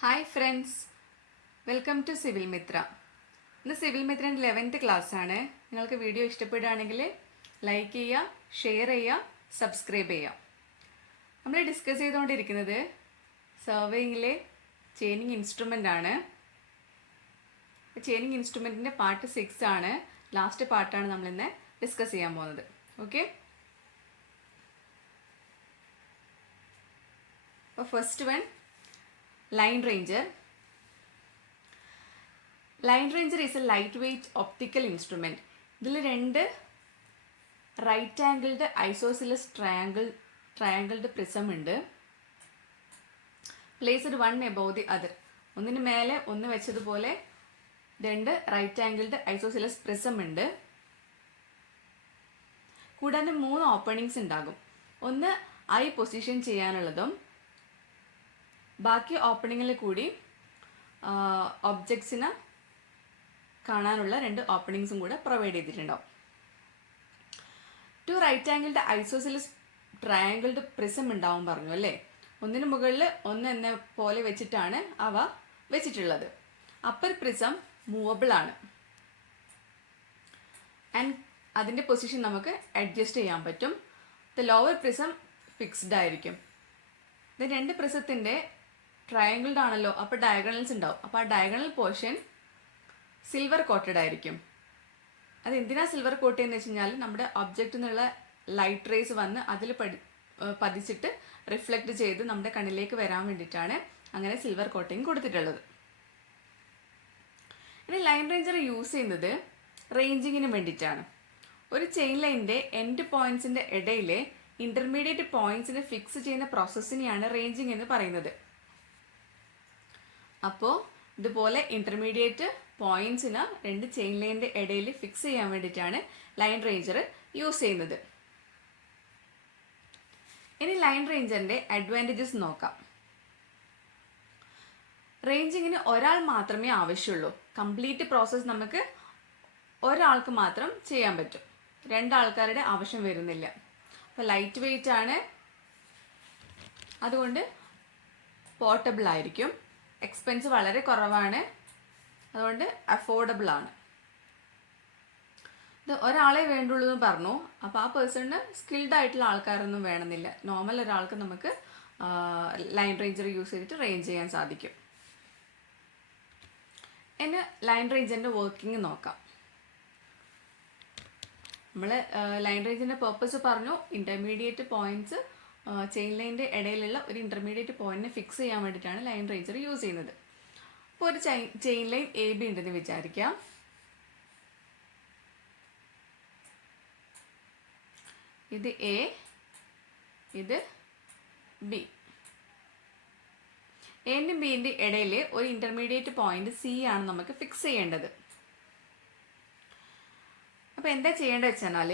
Hi friends, welcome to civil Mitra. ഇന്ന് civil മിത്രൻ്റെ 11th ക്ലാസ്സാണ്. നിങ്ങൾക്ക് വീഡിയോ ഇഷ്ടപ്പെടുകയാണെങ്കിൽ ലൈക്ക് ചെയ്യുക, ഷെയർ ചെയ്യുക, സബ്സ്ക്രൈബ് ചെയ്യുക. നമ്മൾ ഡിസ്കസ് ചെയ്തുകൊണ്ടിരിക്കുന്നത് സർവേയിങ്ങിലെ ചെയിനിങ് ഇൻസ്ട്രുമെൻ്റ് ആണ്. ചെയിനിങ് ഇൻസ്ട്രുമെൻറ്റിൻ്റെ പാർട്ട് 6 ആണ്. ലാസ്റ്റ് പാർട്ടാണ് നമ്മളിന്ന് ഡിസ്കസ് ചെയ്യാൻ പോകുന്നത്. ഓക്കെ, അപ്പോൾ first one, line ranger. Line ranger is a lightweight optical instrument. ഇതിൽ രണ്ട് റൈറ്റ് ആംഗിൾഡ് ഐസോസിലസ് ട്രയാങ്കിൾഡ് പ്രിസം ഉണ്ട്. Placed one above the other. ഒന്നിന് മേലെ ഒന്ന് വെച്ചതുപോലെ രണ്ട് റൈറ്റ് ആംഗിൾഡ് ഐസോസിലസ് പ്രിസം ഉണ്ട്. കൂടാതെ 3 ഓപ്പണിങ്സ് ഉണ്ടാകും. ഒന്ന് ഐ പൊസിഷൻ ചെയ്യാനുള്ളതും ബാക്കി ഓപ്പണിങ്ങിൽ കൂടി ഒബ്ജക്ട്സിനെ കാണാനുള്ള 2 ഓപ്പണിങ്സും കൂടെ പ്രൊവൈഡ് ചെയ്തിട്ടുണ്ടാവും. 2 റൈറ്റ് ആംഗിൾഡ് ഐസോസിലസ് ട്രയാങ്കിൾഡ് പ്രിസം ഉണ്ടാവും പറഞ്ഞു അല്ലേ. ഒന്നിന് മുകളിൽ ഒന്ന് എന്ന പോലെ വെച്ചിട്ടാണ് അവ വെച്ചിട്ടുള്ളത്. അപ്പർ പ്രിസം മൂവബിൾ ആണ് ആൻഡ് അതിൻ്റെ പൊസിഷൻ നമുക്ക് അഡ്ജസ്റ്റ് ചെയ്യാൻ പറ്റും. ദ ലോവർ പ്രിസം ഫിക്സ്ഡ് ആയിരിക്കും. ഇത് 2 പ്രിസത്തിൻ്റെ ട്രയാങ്കിൾഡ് ആണല്ലോ, അപ്പോൾ ഡയഗണൽസ് ഉണ്ടാവും. അപ്പോൾ ആ ഡയഗണൽ പോർഷൻ സിൽവർ കോട്ടഡ് ആയിരിക്കും. അത് എന്തിനാണ് സിൽവർ കോട്ട് ചെയ്യുന്നത് വെച്ച് കഴിഞ്ഞാൽ നമ്മുടെ ഒബ്ജക്റ്റിൽ നിന്നുള്ള ലൈറ്റ് റേസ് വന്ന് അതിൽ പതിച്ചിട്ട് റിഫ്ലക്റ്റ് ചെയ്ത് നമ്മുടെ കണ്ണിലേക്ക് വരാൻ വേണ്ടിയിട്ടാണ് അങ്ങനെ സിൽവർ കോട്ടിങ് കൊടുത്തിട്ടുള്ളത്. ഇനി ലൈൻ റേഞ്ചർ യൂസ് ചെയ്യുന്നത് റേഞ്ചിങ്ങിന് വേണ്ടിയിട്ടാണ്. ഒരു ചെയിൻ ലൈനിൻ്റെ എൻഡ് പോയിന്റ്സിൻ്റെ ഇടയിലെ ഇൻ്റർമീഡിയറ്റ് പോയിന്റ്സിനെ ഫിക്സ് ചെയ്യുന്ന പ്രോസസ്സിനെയാണ് റേഞ്ചിങ് എന്ന് പറയുന്നത്. അപ്പോൾ ഇതുപോലെ ഇൻ്റർമീഡിയറ്റ് പോയിന്റ്സിന് 2 ചെയിൻ ലൈനിൻ്റെ ഇടയിൽ ഫിക്സ് ചെയ്യാൻ വേണ്ടിയിട്ടാണ് ലൈൻ റേഞ്ചർ യൂസ് ചെയ്യുന്നത്. ഇനി ലൈൻ റേഞ്ചറിൻ്റെ അഡ്വാൻറ്റേജസ് നോക്കാം. റേഞ്ചിങ്ങിന് ഒരാൾ മാത്രമേ ആവശ്യമുള്ളൂ. കംപ്ലീറ്റ് പ്രോസസ്സ് നമുക്ക് ഒരാൾക്ക് മാത്രം ചെയ്യാൻ പറ്റും. 2 ആൾക്കാരുടെ ആവശ്യം വരുന്നില്ല. അപ്പോൾ ലൈറ്റ് വെയിറ്റ് ആണ്, അതുകൊണ്ട് പോർട്ടബിൾ ആയിരിക്കും. എക്സ്പെൻസ് വളരെ കുറവാണ്, അതുകൊണ്ട് അഫോർഡബിൾ ആണ്. ഇത് ഒരാളെ വേണ്ടുള്ളൂ എന്ന് പറഞ്ഞു. അപ്പോൾ ആ പേഴ്സണിന് സ്കിൽഡ് ആയിട്ടുള്ള ആൾക്കാരൊന്നും വേണമെന്നില്ല. നോർമൽ ഒരാൾക്ക് നമുക്ക് ലൈൻ റേഞ്ചർ യൂസ് ചെയ്തിട്ട് റേഞ്ച് ചെയ്യാൻ സാധിക്കും. ഇനി ലൈൻ റേഞ്ചറിൻ്റെ വർക്കിംഗ് നോക്കാം. നമ്മൾ ലൈൻ റേഞ്ചിൻ്റെ പർപ്പസ് പറഞ്ഞു. ഇൻ്റർമീഡിയറ്റ് പോയിന്റ്സ് ചെയിൻ ലൈനിൻ്റെ ഇടയിലുള്ള ഒരു ഇൻ്റർമീഡിയറ്റ് പോയിന്റിനെ ഫിക്സ് ചെയ്യാൻ വേണ്ടിയിട്ടാണ് ലൈൻ റേഞ്ചർ യൂസ് ചെയ്യുന്നത്. അപ്പോൾ ഒരു ചെയിൻ ലൈൻ എ ബി ഉണ്ടെന്ന് വിചാരിക്കാം. ഇത് എ, ഇത് ബി. എൻ്റെയും ബിൻ്റെ ഇടയിൽ ഒരു ഇൻ്റർമീഡിയറ്റ് പോയിന്റ് സി ആണ് നമുക്ക് ഫിക്സ് ചെയ്യേണ്ടത്. അപ്പോൾ എന്താ ചെയ്യേണ്ടത് വെച്ചാൽ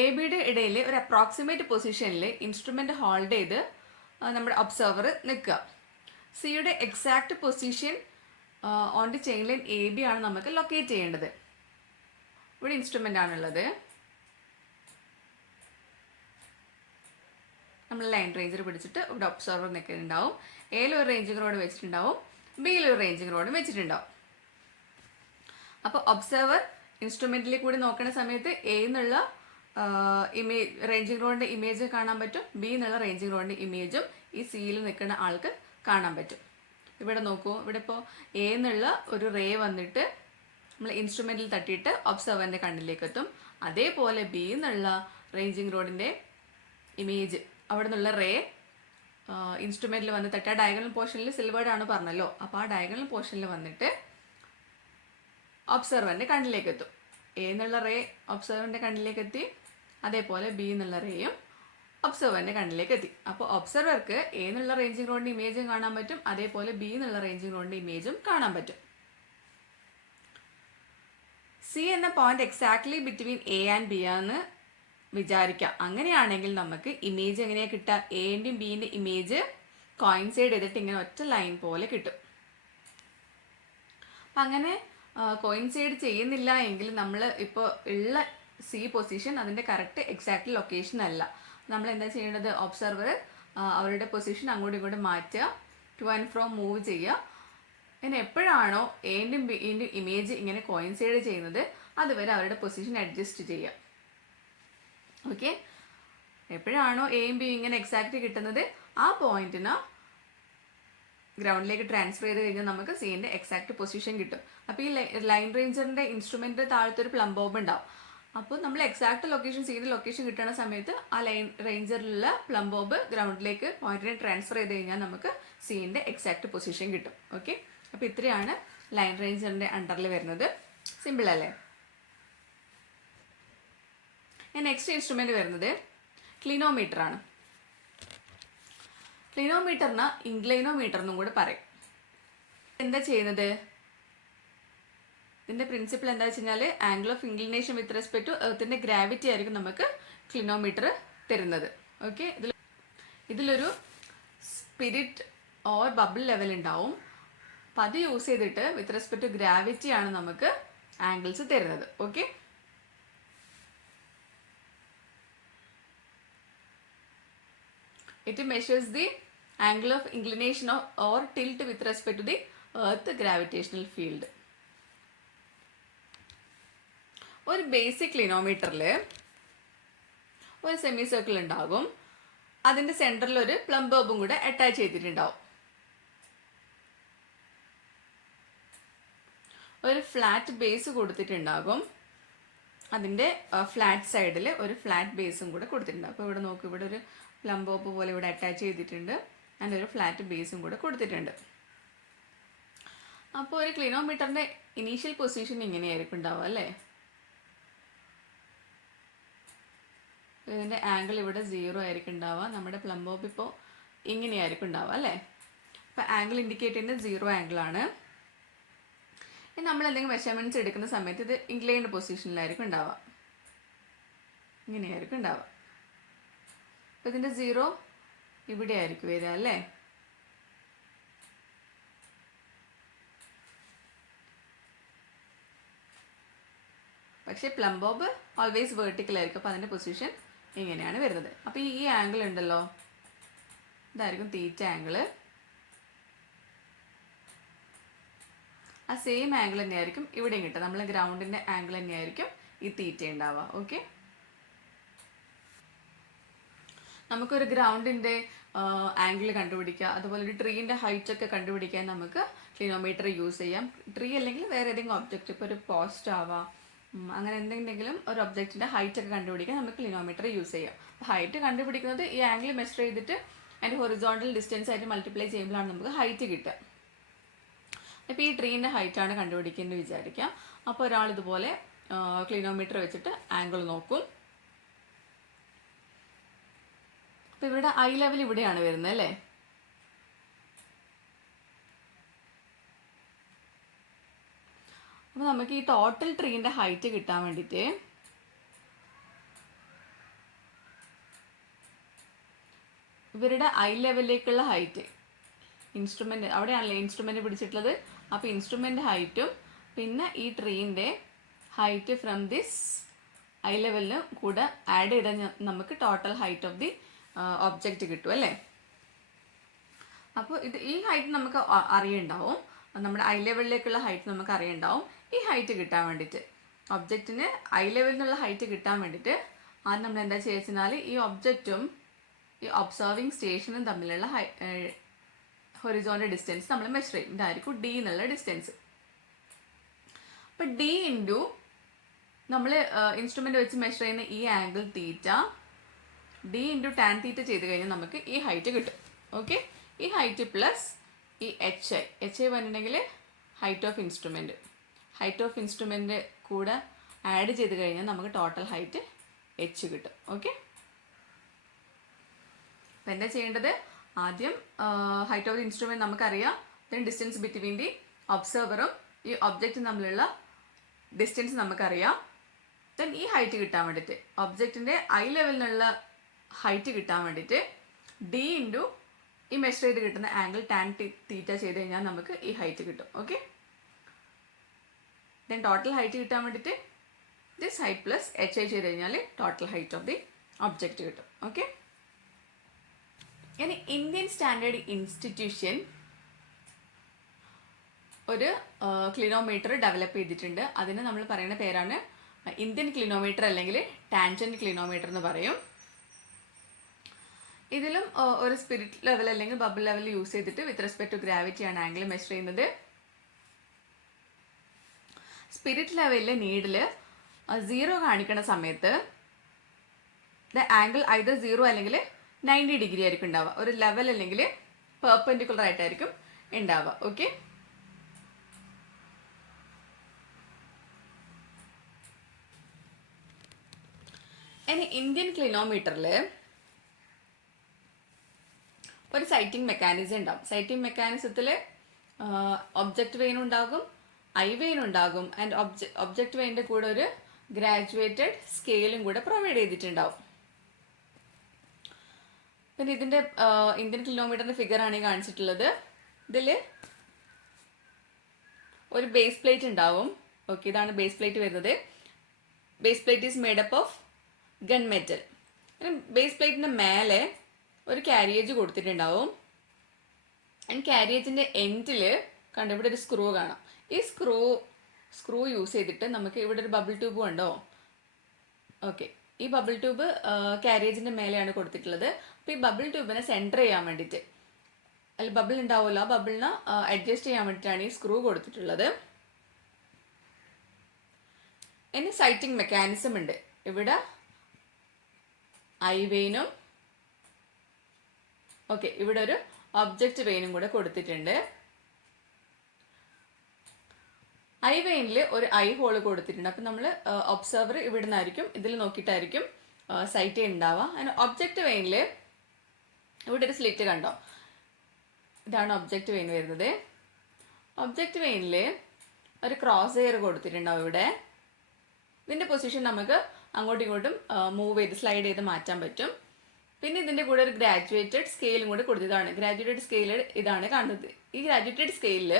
എ ബിയുടെ ഇടയിൽ ഒരു അപ്രോക്സിമേറ്റ് പൊസിഷനിൽ ഇൻസ്ട്രുമെൻ്റ് ഹോൾഡ് ചെയ്ത് നമ്മുടെ ഒബ്സർവർ നിൽക്കുക. സിയുടെ exact position on the chain line A B ആണ് നമുക്ക് ലൊക്കേറ്റ് ചെയ്യേണ്ടത്. ഇവിടെ ഇൻസ്ട്രുമെൻ്റ് ആണുള്ളത്. നമ്മൾ ലൈൻ റേഞ്ചർ പിടിച്ചിട്ട് ഇവിടെ ഒബ്സർവർ നിൽക്കുന്നുണ്ടാവും. എയിലൊരു റേഞ്ചിങ് റോഡ് വെച്ചിട്ടുണ്ടാവും, ബിയിലൊരു റേഞ്ചിങ് റോഡ് വെച്ചിട്ടുണ്ടാവും. അപ്പോൾ ഒബ്സർവർ ഇൻസ്ട്രുമെൻറ്റിൽ കൂടി നോക്കുന്ന സമയത്ത് എ എന്നുള്ള റേഞ്ചിങ് റോഡിൻ്റെ ഇമേജ് കാണാൻ പറ്റും, ബി എന്നുള്ള റേഞ്ചിങ് റോഡിൻ്റെ ഇമേജും ഈ സിയിൽ നിൽക്കുന്ന ആൾക്ക് കാണാൻ പറ്റും. ഇവിടെ നോക്കൂ, ഇവിടെ ഇപ്പോൾ എ എന്നുള്ള ഒരു റേ വന്നിട്ട് നമ്മൾ ഇൻസ്ട്രുമെൻറ്റിൽ തട്ടിയിട്ട് ഒബ്സർവറിൻ്റെ കണ്ണിലേക്ക് എത്തും. അതേപോലെ ബി എന്നുള്ള റേഞ്ചിങ് റോഡിൻ്റെ ഇമേജ് അവിടെ നിന്നുള്ള റേ ഇൻസ്ട്രുമെൻറ്റിൽ വന്ന് തട്ടുക. ഡയഗണൽ പോർഷനിൽ സിൽവേർഡ് ആണ് പറഞ്ഞല്ലോ, അപ്പോൾ ആ ഡയഗണൽ പോർഷനിൽ വന്നിട്ട് ഒബ്സർവറിൻ്റെ കണ്ണിലേക്ക് എത്തും. എ എന്നുള്ള റേ ഒബ്സർവറിൻ്റെ കണ്ണിലേക്ക് എത്തി, അതേപോലെ ബി എന്നുള്ള റേയും ഒബ്സർവറിൻ്റെ കണ്ണിലേക്ക് എത്തി. അപ്പോൾ ഒബ്സർവർക്ക് എ എന്നുള്ള റേഞ്ചിങ് റോഡിൻ്റെ ഇമേജും കാണാൻ പറ്റും, അതേപോലെ ബി എന്നുള്ള റേഞ്ചിങ് റോഡിൻ്റെ ഇമേജും കാണാൻ പറ്റും. സി എന്ന point exactly between A and B ആണെന്ന് വിചാരിക്കാം. അങ്ങനെയാണെങ്കിൽ നമുക്ക് ഇമേജ് എങ്ങനെയാണ് കിട്ടുക? എൻ്റെയും ബിൻ്റെ ഇമേജ് കോയിൻസൈഡ് ചെയ്തിട്ട് ഇങ്ങനെ ഒറ്റ ലൈൻ പോലെ കിട്ടും. അപ്പം അങ്ങനെ കോയിൻസൈഡ് ചെയ്യുന്നില്ല എങ്കിൽ നമ്മൾ ഇപ്പോൾ ഉള്ള സി പൊസിഷൻ അതിൻ്റെ കറക്റ്റ് എക്സാക്ട് ലൊക്കേഷൻ അല്ല. നമ്മൾ എന്താ ചെയ്യേണ്ടത്? ഒബ്സർവർ അവരുടെ പൊസിഷൻ അങ്ങോട്ടും ഇങ്ങോട്ടും മാറ്റുക. ടു ആൻഡ് ഫ്രോ മൂവ് ചെയ്യുക. പിന്നെ എപ്പോഴാണോ എൻ്റെയും ബിൻ്റെയും ഇമേജ് ഇങ്ങനെ കോയിൻസൈഡ് ചെയ്യുന്നത് അതുവരെ അവരുടെ പൊസിഷൻ അഡ്ജസ്റ്റ് ചെയ്യുക. ഓക്കെ, എപ്പോഴാണോ എയും ബിയും ഇങ്ങനെ എക്സാക്റ്റ് കിട്ടുന്നത് ആ പോയിന്റിന് ഗ്രൗണ്ടിലേക്ക് ട്രാൻസ്ഫർ ചെയ്ത് കഴിഞ്ഞാൽ നമുക്ക് സീൻ്റെ എക്സാക്റ്റ് പൊസിഷൻ കിട്ടും. അപ്പോൾ ഈ ലൈൻ റേഞ്ചറിൻ്റെ ഇൻസ്ട്രുമെൻ്റ് താഴത്തൊരു പ്ലം ബോബ് ഉണ്ടാവും. അപ്പോൾ നമ്മൾ എക്സാക്ട് ലൊക്കേഷൻ സീൻ്റെ ലൊക്കേഷൻ കിട്ടുന്ന സമയത്ത് ആ ലൈൻ റേഞ്ചറിലുള്ള പ്ലം ബോബ് ഗ്രൗണ്ടിലേക്ക് പോയിന്റിനെ ട്രാൻസ്ഫർ ചെയ്ത് കഴിഞ്ഞാൽ നമുക്ക് സീൻ്റെ എക്സാക്റ്റ് പൊസിഷൻ കിട്ടും. ഓക്കെ, അപ്പോൾ ഇത്രയാണ് ലൈൻ റേഞ്ചറിൻ്റെ അണ്ടറിൽ വരുന്നത്. സിമ്പിൾ അല്ലേ? നെക്സ്റ്റ് ഇൻസ്ട്രുമെൻ്റ് വരുന്നത് ക്ലിനോമീറ്റർ ആണ്. ക്ലിനോമീറ്ററിന് ഇൻക്ലൈനോമീറ്റർ എന്നും കൂടെ പറയും. എന്താ ചെയ്യുന്നത്? ഇതിൻ്റെ പ്രിൻസിപ്പിൾ എന്താ വെച്ച് കഴിഞ്ഞാൽ angle of inclination with respect to എർത്തിൻ്റെ ഗ്രാവിറ്റി ആയിരിക്കും നമുക്ക് ക്ലിനോമീറ്റർ തരുന്നത്. ഓക്കെ, ഇതിലൊരു സ്പിരിറ്റ് ഓർ ബബിൾ ലെവൽ ഉണ്ടാവും. അപ്പം അത് യൂസ് ചെയ്തിട്ട് വിത്ത് റെസ്പെക്ട് ടു ഗ്രാവിറ്റി ആണ് നമുക്ക് ആംഗിൾസ് തരുന്നത്. Okay, it measures the angle of inclination or tilt with respect to the earth gravitational field. ഒരു ബേസിക് ക്ലിനോമീറ്ററിൽ ഒരു സെമി സർക്കിൾ ഉണ്ടാകും. അതിൻ്റെ സെൻറ്ററിൽ ഒരു പ്ലം ബോബും കൂടെ അറ്റാച്ച് ചെയ്തിട്ടുണ്ടാവും. ഒരു ഫ്ലാറ്റ് ബേസ് കൊടുത്തിട്ടുണ്ടാകും. അതിൻ്റെ ഫ്ലാറ്റ് സൈഡിൽ ഒരു ഫ്ലാറ്റ് ബേസും കൂടെ കൊടുത്തിട്ടുണ്ടാകും. അപ്പോൾ ഇവിടെ നോക്കും, ഇവിടെ ഒരു പ്ലം ബോബ് പോലെ ഇവിടെ അറ്റാച്ച് ചെയ്തിട്ടുണ്ട്. അതിൻ്റെ ഒരു ഫ്ലാറ്റ് ബേസും കൂടെ കൊടുത്തിട്ടുണ്ട്. അപ്പോൾ ഒരു ക്ലിനോമീറ്ററിൻ്റെ ഇനീഷ്യൽ പൊസിഷൻ ഇങ്ങനെയായിരിക്കും ഉണ്ടാവുക അല്ലേ? ഇതിൻ്റെ ആംഗിൾ ഇവിടെ 0 ആയിരിക്കും ഉണ്ടാവുക. നമ്മുടെ പ്ലം ബോബ് ഇപ്പോൾ ഇങ്ങനെയായിരിക്കും ഉണ്ടാവുക അല്ലേ? അപ്പോൾ ആംഗിൾ ഇൻഡിക്കേറ്റ് ചെയ്യുന്നത് 0 ആംഗിളാണ്. ഇനി നമ്മൾ എന്തെങ്കിലും മെഷർമെൻറ്റ്സ് എടുക്കുന്ന സമയത്ത് ഇത് ഇൻക്ലൈൻഡ് പൊസിഷനിലായിരിക്കും ഉണ്ടാവുക. ഇങ്ങനെയായിരിക്കും ഉണ്ടാവുക. അപ്പോൾ ഇതിൻ്റെ 0 ഇവിടെ ആയിരിക്കും വരിക അല്ലേ? പക്ഷേ പ്ലം ബോബ് ഓൾവേസ് വേർട്ടിക്കൽ ആയിരിക്കും. അപ്പോൾ അതിൻ്റെ പൊസിഷൻ ഇങ്ങനെയാണ് വരുന്നത്. അപ്പോൾ ഈ ആംഗിൾ ഉണ്ടല്ലോ, ഇതായിരിക്കും തീറ്റ ആംഗിൾ. ആ സെയിം ആംഗിൾ തന്നെയായിരിക്കും ഇവിടെയും കിട്ടുക. നമ്മൾ ഗ്രൗണ്ടിൻ്റെ ആംഗിൾ തന്നെയായിരിക്കും ഈ തീറ്റ ഉണ്ടാവുക. ഓക്കെ, നമുക്കൊരു ഗ്രൗണ്ടിൻ്റെ ആംഗിൾ കണ്ടുപിടിക്കുക, അതുപോലെ ഒരു ട്രീൻ്റെ ഹൈറ്റ് ഒക്കെ കണ്ടുപിടിക്കാൻ നമുക്ക് ക്ലിനോമീറ്റർ യൂസ് ചെയ്യാം. ട്രീ അല്ലെങ്കിൽ വേറെ ഏതെങ്കിലും ഒബ്ജക്റ്റ്, ഇപ്പോൾ ഒരു പോസ്റ്റ് ആവാം, അങ്ങനെ എന്തെങ്കിലും ഒരു ഒബ്ജക്റ്റിൻ്റെ ഹൈറ്റ് ഒക്കെ കണ്ടുപിടിക്കാൻ നമുക്ക് ക്ലിനോമീറ്റർ യൂസ് ചെയ്യാം. ഹൈറ്റ് കണ്ടുപിടിക്കുന്നത് ഈ ആംഗിൾ മെഷർ ചെയ്തിട്ട് അതിൻ്റെ ഹൊറിസോണ്ടൽ ഡിസ്റ്റൻസ് ആയിട്ട് മൾട്ടിപ്ലൈ ചെയ്യുമ്പോഴാണ് നമുക്ക് ഹൈറ്റ് കിട്ടുക. അപ്പോൾ ഈ ട്രീൻ്റെ ഹൈറ്റാണ് കണ്ടുപിടിക്കുന്നത് വിചാരിക്കാം. അപ്പോൾ ഒരാൾ ഇതുപോലെ ക്ലിനോമീറ്റർ വെച്ചിട്ട് ആംഗിൾ നോക്കും. അപ്പോൾ ഇവിടെ ഐ ലെവൽ ഇവിടെയാണ് വരുന്നത് അല്ലേ? അപ്പോൾ നമുക്ക് ഈ ടോട്ടൽ ട്രീൻ്റെ ഹൈറ്റ് കിട്ടാൻ വേണ്ടിയിട്ട് ഇവരുടെ ഐ ലെവലിലേക്കുള്ള ഹൈറ്റ്, ഇൻസ്ട്രുമെൻ്റ് അവിടെയാണല്ലോ ഇൻസ്ട്രുമെൻ്റ് പിടിച്ചിട്ടുള്ളത്. അപ്പോൾ ഇൻസ്ട്രുമെൻ്റ് ഹൈറ്റും പിന്നെ ഈ ട്രീൻ്റെ ഹൈറ്റ് ഫ്രം ദിസ് ഐ ലെവലിന് കൂടെ ആഡ് ചെയ്താൽ നമുക്ക് total height of the object കിട്ടും അല്ലേ? അപ്പോൾ ഈ ഹൈറ്റ് നമുക്ക് അറിയുണ്ടാവും. നമ്മുടെ ഐ ലെവലിലേക്കുള്ള ഹൈറ്റ് നമുക്ക് അറിയുണ്ടാവും. ഈ ഹൈറ്റ് കിട്ടാൻ വേണ്ടിയിട്ട്, ഒബ്ജക്റ്റിന് ഐ ലെവലിൽ നിന്നുള്ള ഹൈറ്റ് കിട്ടാൻ വേണ്ടിയിട്ട് ആദ്യം നമ്മൾ എന്താ ചെയ്യുക, ഈ ഒബ്ജക്റ്റും ഈ ഒബ്സർവിങ് സ്റ്റേഷനും തമ്മിലുള്ള ഹൊറിസോണ്ടൽ ഡിസ്റ്റൻസ് നമ്മൾ മെഷർ ചെയ്യും. ഇതായിരിക്കും ഡി എന്നുള്ള ഡിസ്റ്റൻസ്. അപ്പം ഡി ഇൻറ്റു നമ്മൾ ഇൻസ്ട്രുമെൻ്റ് വെച്ച് മെഷർ ചെയ്യുന്ന ഈ angle theta, D into tan theta ചെയ്ത് കഴിഞ്ഞാൽ നമുക്ക് ഈ ഹൈറ്റ് കിട്ടും. ഓക്കെ, ഈ ഹൈറ്റ് പ്ലസ് ഈ എച്ച് ഐ പറഞ്ഞിട്ടുണ്ടെങ്കിൽ ഹൈറ്റ് ഓഫ് ഇൻസ്ട്രുമെൻ്റ് കൂടെ ആഡ് ചെയ്ത് കഴിഞ്ഞാൽ നമുക്ക് ടോട്ടൽ ഹൈറ്റ് എച്ച് കിട്ടും. ഓക്കെ, അപ്പം എന്താ ചെയ്യേണ്ടത്? ആദ്യം ഹൈറ്റ് ഓഫ് ദി ഇൻസ്ട്രുമെൻ്റ് നമുക്കറിയാം. ദെൻ ഡിസ്റ്റൻസ് ബിറ്റ്വീൻ ദി ഒബ്സർവറും ഈ ഒബ്ജക്റ്റും തമ്മിലുള്ള ഡിസ്റ്റൻസ് നമുക്കറിയാം. ദെൻ ഈ ഹൈറ്റ് കിട്ടാൻ വേണ്ടിയിട്ട്, ഒബ്ജക്റ്റിൻ്റെ ഐ ലെവലിനുള്ള ഹൈറ്റ് കിട്ടാൻ വേണ്ടിയിട്ട് ഡി ഇൻറ്റു ഈ മെഷർ ചെയ്ത് കിട്ടുന്ന ആംഗിൾ ടാൻ തീറ്റ ചെയ്ത് കഴിഞ്ഞാൽ നമുക്ക് ഈ ഹൈറ്റ് കിട്ടും. ഓക്കെ, ദെൻ ടോട്ടൽ ഹൈറ്റ് കിട്ടാൻ വേണ്ടിയിട്ട് this height plus H I ചെയ്ത് കഴിഞ്ഞാൽ total height of the object കിട്ടും. ഓക്കെ, ഇനി ഇന്ത്യൻ സ്റ്റാൻഡേർഡ് ഇൻസ്റ്റിറ്റ്യൂഷൻ ഒരു ക്ലിനോമീറ്റർ ഡെവലപ്പ് ചെയ്തിട്ടുണ്ട്. അതിന് നമ്മൾ പറയുന്ന പേരാണ് ഇന്ത്യൻ ക്ലിനോമീറ്റർ അല്ലെങ്കിൽ ടാൻജന്റ് ക്ലിനോമീറ്റർ എന്ന് പറയും. ഇതിലും ഒരു സ്പിരിറ്റ് ലെവൽ അല്ലെങ്കിൽ ബബിൾ ലെവൽ യൂസ് ചെയ്തിട്ട് വിത്ത് റെസ്പെക്ട് ടു ഗ്രാവിറ്റിയാണ് ആംഗിൾ മെഷർ ചെയ്യുന്നത്. സ്പിരിറ്റ് ലെവലിലെ നീഡിൽ 0 കാണിക്കുന്ന സമയത്ത് ദ ആംഗിൾ ഐദർ 0 അല്ലെങ്കിൽ 90 ഡിഗ്രി ആയിരിക്കും ഉണ്ടാവുക. ഒരു ലെവൽ അല്ലെങ്കിൽ പെർപെൻഡിക്കുലർ ആയിട്ടായിരിക്കും ഉണ്ടാവുക. ഓക്കെ, ഇനി ഇന്ത്യൻ ക്ലിനോമീറ്ററിൽ ഒരു സൈറ്റിംഗ് മെക്കാനിസം ഉണ്ടാകും. സൈറ്റിംഗ് മെക്കാനിസത്തിൽ ഒബ്ജക്റ്റ് വെയിൻ ഉണ്ടാകും, ഐ വെയിൻ ഉണ്ടാകും, ആൻഡ് ഒബ്ജക്റ്റ് വെയിൻ്റെ കൂടെ ഒരു ഗ്രാജുവേറ്റഡ് സ്കെയിലും കൂടെ പ്രൊവൈഡ് ചെയ്തിട്ടുണ്ടാവും. പിന്നെ ഇതിൻ്റെ ഇന്ത്യൻ കിലോമീറ്ററിൻ്റെ ഫിഗറാണ് ഈ കാണിച്ചിട്ടുള്ളത്. ഇതിൽ ഒരു ബേസ് പ്ലേറ്റ് ഉണ്ടാവും. ഓക്കെ, ഇതാണ് ബേസ് പ്ലേറ്റ് വരുന്നത്. Base plate is made up of gun metal. Base പ്ലേറ്റിൻ്റെ മേലെ ഒരു കാരിയേജ് കൊടുത്തിട്ടുണ്ടാവും. ആൻഡ് കാരിയേജിൻ്റെ എൻഡിൽ കണ്ടു ഇവിടെ ഒരു സ്ക്രൂ കാണാം. ഈ സ്ക്രൂ യൂസ് ചെയ്തിട്ട് നമുക്ക് ഇവിടെ ഒരു ബബിൾ ട്യൂബ് ഉണ്ടോ. ഓക്കെ, ഈ ബബിൾ ട്യൂബ് കാരിയേജിൻ്റെ മേലെയാണ് കൊടുത്തിട്ടുള്ളത്. അപ്പോൾ ഈ ബബിൾ ട്യൂബിനെ സെൻറ്റർ ചെയ്യാൻ വേണ്ടിയിട്ട്, അതിൽ ബബിൾ ഉണ്ടാവുമല്ലോ, ആ ബബിളിനെ അഡ്ജസ്റ്റ് ചെയ്യാൻ വേണ്ടിയിട്ടാണ് ഈ സ്ക്രൂ കൊടുത്തിട്ടുള്ളത്. ഇനി സൈറ്റിംഗ് മെക്കാനിസം ഉണ്ട്. ഇവിടെ ഐ വെയിനും ഓക്കെ ഇവിടെ ഒരു ഒബ്ജക്റ്റ് വെയിനും കൂടെ കൊടുത്തിട്ടുണ്ട്. ഐ വെയിനിൽ ഒരു ഐ ഹോൾ കൊടുത്തിട്ടുണ്ട്. അപ്പം നമ്മൾ ഒബ്സർവർ ഇവിടെ നിന്നായിരിക്കും ഇതിൽ നോക്കിയിട്ടായിരിക്കും സൈറ്റ് ഉണ്ടാവുക. അതിന് ഒബ്ജക്റ്റ് വെയിനിൽ ഇവിടെ ഒരു സ്ലിറ്റ് കണ്ടോ, ഇതാണ് ഒബ്ജക്റ്റ് വെയിൻ വരുന്നത്. ഒബ്ജക്റ്റ് വെയിനിൽ ഒരു ക്രോസ് എയർ കൊടുത്തിട്ടുണ്ടാവും ഇവിടെ. ഇതിൻ്റെ പൊസിഷൻ നമുക്ക് അങ്ങോട്ടും ഇങ്ങോട്ടും മൂവ് ചെയ്ത് സ്ലൈഡ് ചെയ്ത് മാറ്റാൻ പറ്റും. പിന്നെ ഇതിൻ്റെ കൂടെ ഒരു ഗ്രാജുവേറ്റഡ് സ്കെയിലും കൂടി കൊടുത്തതാണ്. ഗ്രാജുവേറ്റഡ് സ്കെയിൽ ഇതാണ് കാണുന്നത്. ഈ ഗ്രാജുവേറ്റഡ് സ്കെയിലിൽ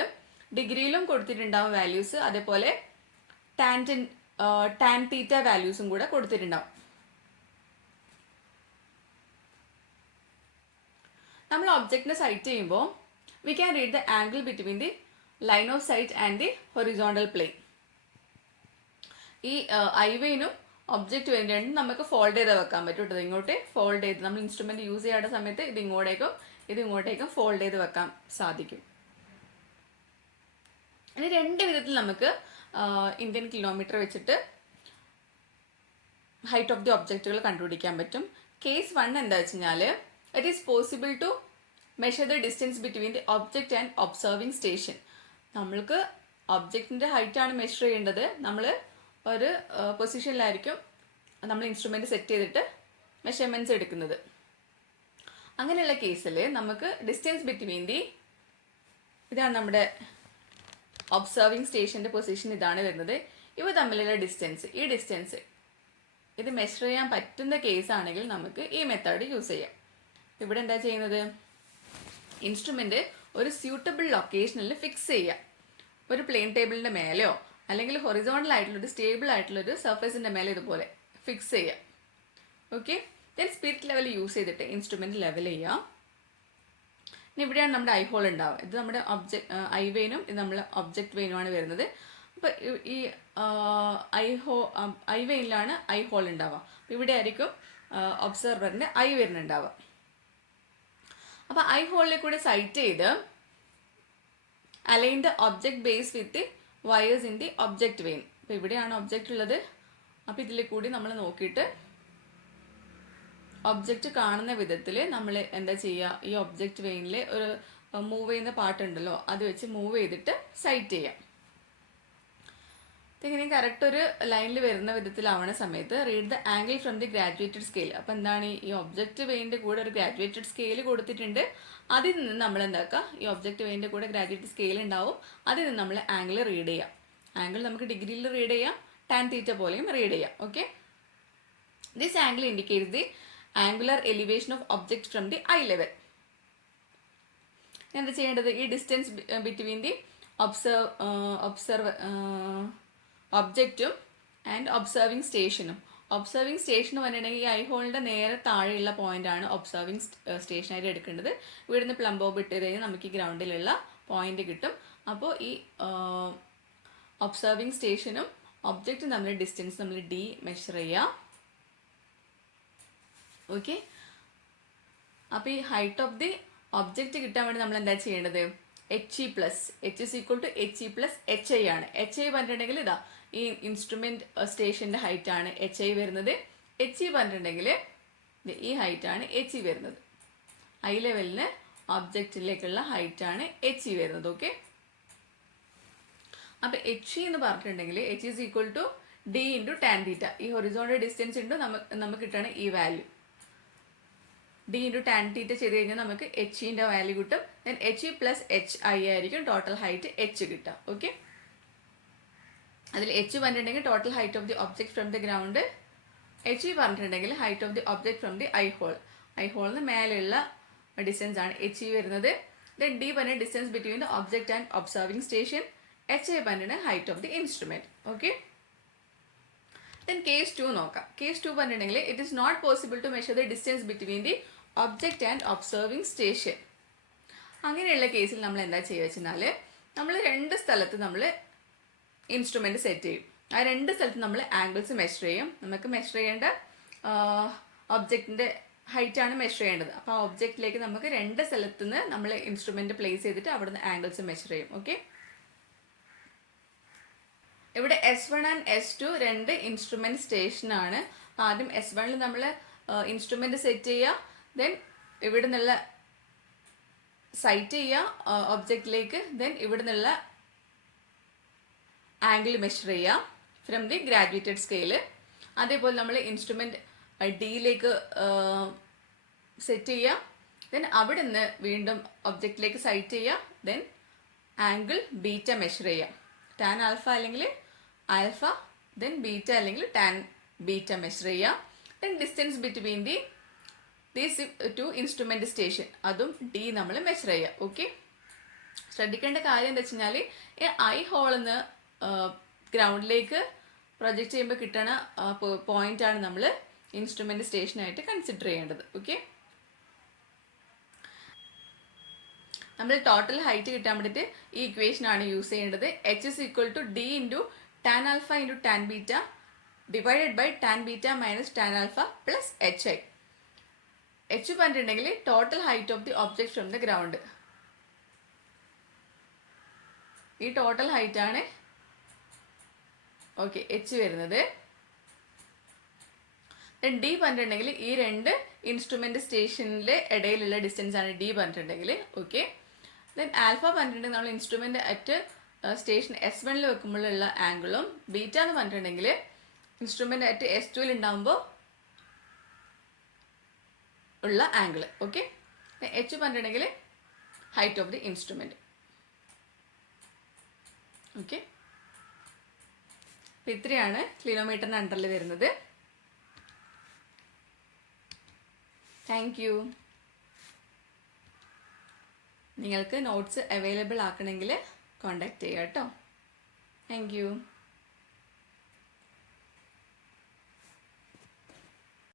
ഡിഗ്രിയിലും കൊടുത്തിട്ടുണ്ടാവും വാല്യൂസ്, അതേപോലെ ടാൻ തീറ്റ വാല്യൂസും കൂടെ കൊടുത്തിട്ടുണ്ടാവും. നമ്മൾ ഒബ്ജക്റ്റിനെ സൈറ്റ് ചെയ്യുമ്പോൾ we can read the angle between the line of sight and the horizontal plane. ഈ ഐവെയിനും ഒബ്ജക്റ്റ് വെയിൻ രണ്ടും നമുക്ക് ഫോൾഡ് ചെയ്ത് വെക്കാൻ പറ്റും കേട്ടോ. ഇങ്ങോട്ട് ഫോൾഡ് ചെയ്ത് നമ്മൾ ഇൻസ്ട്രുമെന്റ് യൂസ് ചെയ്യേണ്ട സമയത്ത് ഇത് ഇങ്ങോട്ടേക്കും ഫോൾഡ് ചെയ്ത് വെക്കാൻ സാധിക്കും. ഇനി രണ്ട് വിധത്തിൽ നമുക്ക് ഇന്ത്യൻ കിലോമീറ്റർ വെച്ചിട്ട് ഹൈറ്റ് ഓഫ് ദി ഒബ്ജക്റ്റുകൾ കണ്ടുപിടിക്കാൻ പറ്റും. കേസ് 1 എന്താ വെച്ച് കഴിഞ്ഞാൽ it is possible to measure the distance between the object and observing station. നമ്മൾക്ക് ഒബ്ജക്റ്റിൻ്റെ ഹൈറ്റാണ് മെഷർ ചെയ്യേണ്ടത്. നമ്മൾ ഒരു പൊസിഷനിലായിരിക്കും നമ്മൾ ഇൻസ്ട്രുമെൻറ്റ് സെറ്റ് ചെയ്തിട്ട് മെഷർമെൻറ്റ്സ് എടുക്കുന്നത്. അങ്ങനെയുള്ള കേസിൽ നമുക്ക് ഡിസ്റ്റൻസ് ബിറ്റ്വീൻ ദി, ഇതാണ് നമ്മുടെ ഒബ്സർവിങ് സ്റ്റേഷൻ്റെ പൊസിഷൻ, ഇതാണ് വരുന്നത്. ഇവ തമ്മിലുള്ള ഡിസ്റ്റൻസ്, ഈ ഡിസ്റ്റൻസ് ഇത് മെഷർ ചെയ്യാൻ പറ്റുന്ന കേസാണെങ്കിൽ നമുക്ക് ഈ മെത്തേഡ് യൂസ് ചെയ്യാം. ഇവിടെ എന്താ ചെയ്യുന്നത്, ഇൻസ്ട്രുമെൻറ്റ് ഒരു സ്യൂട്ടബിൾ ലൊക്കേഷനിൽ ഫിക്സ് ചെയ്യുക. ഒരു പ്ലെയിൻ ടേബിളിൻ്റെ മേലെയോ അല്ലെങ്കിൽ ഹൊറിസോണ്ടൽ ആയിട്ടുള്ളൊരു സ്റ്റേബിൾ ആയിട്ടുള്ളൊരു സർഫേസിൻ്റെ മേലെ ഇതുപോലെ ഫിക്സ് ചെയ്യുക. Okay, then spirit level use ചെയ്തിട്ട് ഇൻസ്ട്രുമെൻറ്റ് ലെവൽ ചെയ്യുക. ഇനി ഇവിടെയാണ് നമ്മുടെ ഐ ഹോൾ ഉണ്ടാവുക. ഇത് നമ്മുടെ ഐ വെയിനും ഇത് നമ്മുടെ ഒബ്ജക്റ്റ് വെയിനുമാണ് വരുന്നത്. അപ്പോൾ ഈ ഐ വെയിനിലാണ് ഐ ഹോൾ ഉണ്ടാവുക. അപ്പോൾ ഇവിടെ ആയിരിക്കും ഒബ്സർവറിൻ്റെ ഐ വരുന്നുണ്ടാവുക. അപ്പോൾ ഐ ഹോളിൽ കൂടെ സൈറ്റ് ചെയ്ത് align the object base with wires in the object vane. അപ്പോൾ ഇവിടെയാണ് ഒബ്ജക്റ്റ് ഉള്ളത്. അപ്പോൾ ഇതിൽ കൂടി നമ്മൾ നോക്കിയിട്ട് ഒബ്ജക്റ്റ് കാണുന്ന വിധത്തിൽ നമ്മൾ എന്താ ചെയ്യുക, ഈ ഒബ്ജക്റ്റ് വെയിനിൽ ഒരു മൂവ് ചെയ്യുന്ന പാർട്ടുണ്ടല്ലോ അത് വെച്ച് മൂവ് ചെയ്തിട്ട് സൈറ്റ് ചെയ്യാം. ഇതിങ്ങനെ കറക്റ്റ് ഒരു ലൈനിൽ വരുന്ന വിധത്തിലാവണ സമയത്ത് read the angle from the graduated scale. അപ്പോൾ എന്താണ്, ഈ ഒബ്ജക്റ്റ് വെയിൻ്റെ കൂടെ ഒരു ഗ്രാജുവേറ്റഡ് സ്കെയിൽ കൊടുത്തിട്ടുണ്ട്. അതിൽ നിന്ന് നമ്മൾ എന്താക്കുക, ഈ ഒബ്ജക്റ്റ് വെയിൻ്റെ കൂടെ ഗ്രാജുവേറ്റഡ് സ്കെയിൽ ഉണ്ടാവും. അതിൽ നിന്ന് നമ്മൾ ആംഗിൾ റീഡ് ചെയ്യാം. ആംഗിൾ നമുക്ക് ഡിഗ്രിയിൽ റീഡ് ചെയ്യാം, ടാൻ തീറ്റ പോലെയും റീഡ് ചെയ്യാം. Okay, this angle indicates the angular elevation of object from the eye level. എന്താ ചെയ്യേണ്ടത്, ഈ ഡിസ്റ്റൻസ് ബിറ്റ്വീൻ ദി ഒബ്ജക്റ്റും ആൻഡ് ഒബ്സർവിങ് സ്റ്റേഷനും. ഒബ്സർവിങ് സ്റ്റേഷൻ പറഞ്ഞിട്ടുണ്ടെങ്കിൽ ഈ ഐ ഹോളിൻ്റെ നേരെ താഴെയുള്ള പോയിൻ്റാണ് ഒബ്സർവിങ് സ്റ്റേഷനായിട്ട് എടുക്കേണ്ടത്. ഇവിടുന്ന് പ്ലംബോബ് ഇട്ട് കഴിഞ്ഞാൽ നമുക്ക് ഈ ഗ്രൗണ്ടിലുള്ള പോയിന്റ് കിട്ടും. അപ്പോൾ ഈ ഒബ്സർവിങ് സ്റ്റേഷനും ഒബ്ജക്റ്റും തമ്മിൽ ഡിസ്റ്റൻസ് നമ്മൾ d മെഷർ ചെയ്യാം. ഓക്കെ, അപ്പോൾ ഈ ഹൈറ്റ് ഓഫ് ദി ഒബ്ജക്റ്റ് കിട്ടാൻ വേണ്ടി നമ്മൾ എന്താ ചെയ്യേണ്ടത്? HE plus H is equal to HE plus HI ആണ്. HI പറഞ്ഞിട്ടുണ്ടെങ്കിൽ ഇതാ ഈ ഇൻസ്ട്രുമെൻറ്റ് സ്റ്റേഷൻ്റെ ഹൈറ്റ് ആണ് HI വരുന്നത്. HE പറഞ്ഞിട്ടുണ്ടെങ്കിൽ ഈ ഹൈറ്റ് ആണ് HE വരുന്നത്. ഐ ലെവലിന് ഒബ്ജക്റ്റിലേക്കുള്ള ഹൈറ്റ് ആണ് HE വരുന്നത്. ഓക്കെ, അപ്പോൾ HE എന്ന് പറഞ്ഞിട്ടുണ്ടെങ്കിൽ H is equal to D into tan theta. ഈ ഹൊറിസോണ്ടൽ ഡിസ്റ്റൻസ് ഇൻറ്റു നമുക്ക് കിട്ടുകയാണ് ഈ value. D into tan theta ചെയ്ത് കഴിഞ്ഞാൽ നമുക്ക് HEൻ്റെ വാല്യൂ കിട്ടും. ദെൻ HE പ്ലസ് HI ആയിരിക്കും ടോട്ടൽ ഹൈറ്റ് H കിട്ടുക. ഓക്കെ, അതിൽ H പറഞ്ഞിട്ടുണ്ടെങ്കിൽ total height of the object from the ground. HE പറഞ്ഞിട്ടുണ്ടെങ്കിൽ height of the object from the eye ഹോളിന് മേലെയുള്ള ഡിസ്റ്റൻസ് ആണ് HE വരുന്നത്. ദെൻ D പറഞ്ഞ distance between the object and observing station. HI പറഞ്ഞിട്ട് height of the instrument. Okay, then case 2 നോക്കാം. Case 2 പറഞ്ഞിട്ടുണ്ടെങ്കിൽ it is not possible to measure the distance between the object and observing station. അങ്ങനെയുള്ള കേസിൽ നമ്മൾ എന്താ ചെയ്യുക വെച്ചാൽ നമ്മൾ 2 സ്ഥലത്ത് നമ്മൾ ഇൻസ്ട്രുമെൻറ്റ് സെറ്റ് ചെയ്യും. ആ 2 സ്ഥലത്ത് നമ്മൾ ആംഗിൾസ് മെഷർ ചെയ്യും. നമുക്ക് മെഷർ ചെയ്യേണ്ട ഒബ്ജക്റ്റിൻ്റെ ഹൈറ്റാണ് മെഷർ ചെയ്യേണ്ടത്. അപ്പോൾ ആ ഒബ്ജക്റ്റിലേക്ക് നമുക്ക് 2 സ്ഥലത്ത് നിന്ന് നമ്മൾ ഇൻസ്ട്രുമെൻറ്റ് പ്ലേസ് ചെയ്തിട്ട് അവിടെ നിന്ന് ആംഗിൾസ് മെഷർ ചെയ്യും. ഓക്കെ, ഇവിടെ S1 ആൻഡ് S2 2 ഇൻസ്ട്രുമെൻറ്റ് സ്റ്റേഷനാണ്. ആദ്യം S1ൽ നമ്മൾ ഇൻസ്ട്രുമെൻറ്റ് സെറ്റ് ചെയ്യുക. ദെൻ ഇവിടെ നിന്നുള്ള സൈറ്റ് ചെയ്യുക ഒബ്ജക്റ്റിലേക്ക്. ദെൻ ഇവിടെ നിന്നുള്ള ആംഗിൾ മെഷർ ചെയ്യുക ഫ്രം ദി ഗ്രാജുവേറ്റഡ് സ്കെയില്. അതേപോലെ നമ്മൾ ഇൻസ്ട്രുമെൻറ്റ് ഡിയിലേക്ക് സെറ്റ് ചെയ്യുക. ദെൻ അവിടെ നിന്ന് വീണ്ടും ഒബ്ജക്റ്റിലേക്ക് സൈറ്റ് ചെയ്യുക. ദെൻ ആംഗിൾ ബീറ്റ മെഷർ ചെയ്യുക. ടാൻ ആൽഫ അല്ലെങ്കിൽ ആൽഫ, ദെൻ ബീറ്റ അല്ലെങ്കിൽ ടാൻ ബീറ്റ മെഷർ ചെയ്യുക. Then distance between these 2 instrument station അതും D നമ്മൾ മെഷർ ചെയ്യുക. ഓക്കെ, ശ്രദ്ധിക്കേണ്ട കാര്യം എന്താ വെച്ച് കഴിഞ്ഞാൽ ഈ ഐ ഹോളിൽ നിന്ന് ഗ്രൗണ്ടിലേക്ക് പ്രൊജക്റ്റ് ചെയ്യുമ്പോൾ കിട്ടുന്ന പോയിൻ്റാണ് നമ്മൾ ഇൻസ്ട്രുമെൻറ്റ് സ്റ്റേഷനായിട്ട് കൺസിഡർ ചെയ്യേണ്ടത്. ഓക്കെ, നമ്മൾ ടോട്ടൽ ഹൈറ്റ് കിട്ടാൻ വേണ്ടിയിട്ട് ഈ ഇക്വേഷനാണ് യൂസ് ചെയ്യേണ്ടത്. H is equal to D into tan alpha into tan beta divided by tan beta minus tan alpha plus HI. H പറഞ്ഞിട്ടുണ്ടെങ്കിൽ total height of the object from the ground. ഈ total height ആണ് okay H വരുന്നത്. Then D പറഞ്ഞിട്ടുണ്ടെങ്കിൽ ഈ 2 instrument സ്റ്റേഷനിൽ ഇടയിലുള്ള distance ആണ് D പറഞ്ഞിട്ടുണ്ടെങ്കിൽ. ഓക്കെ, ദെൻ ആൽഫ പറഞ്ഞിട്ടുണ്ടെങ്കിൽ നമ്മൾ ഇൻസ്ട്രുമെൻറ്റ് അറ്റ് സ്റ്റേഷൻ S1ൽ വെക്കുമ്പോഴുള്ള ആംഗിളും ബീറ്റ എന്ന് പറഞ്ഞിട്ടുണ്ടെങ്കിൽ ഇൻസ്ട്രുമെൻറ്റ് അറ്റ് S2ൽ ഉണ്ടാകുമ്പോൾ ഉള്ള ആംഗിൾ. ഓക്കെ, H പറഞ്ഞിട്ടുണ്ടെങ്കിൽ height of the instrument. Okay, അപ്പോൾ ഇത്രയാണ് ക്ലിനോമീറ്ററിൻ്റെ അണ്ടറിൽ വരുന്നത്. Thank you. നിങ്ങൾക്ക് നോട്ട്സ് അവൈലബിൾ ആക്കണമെങ്കിൽ കോൺടാക്റ്റ് ചെയ്യുക കേട്ടോ. Thank you.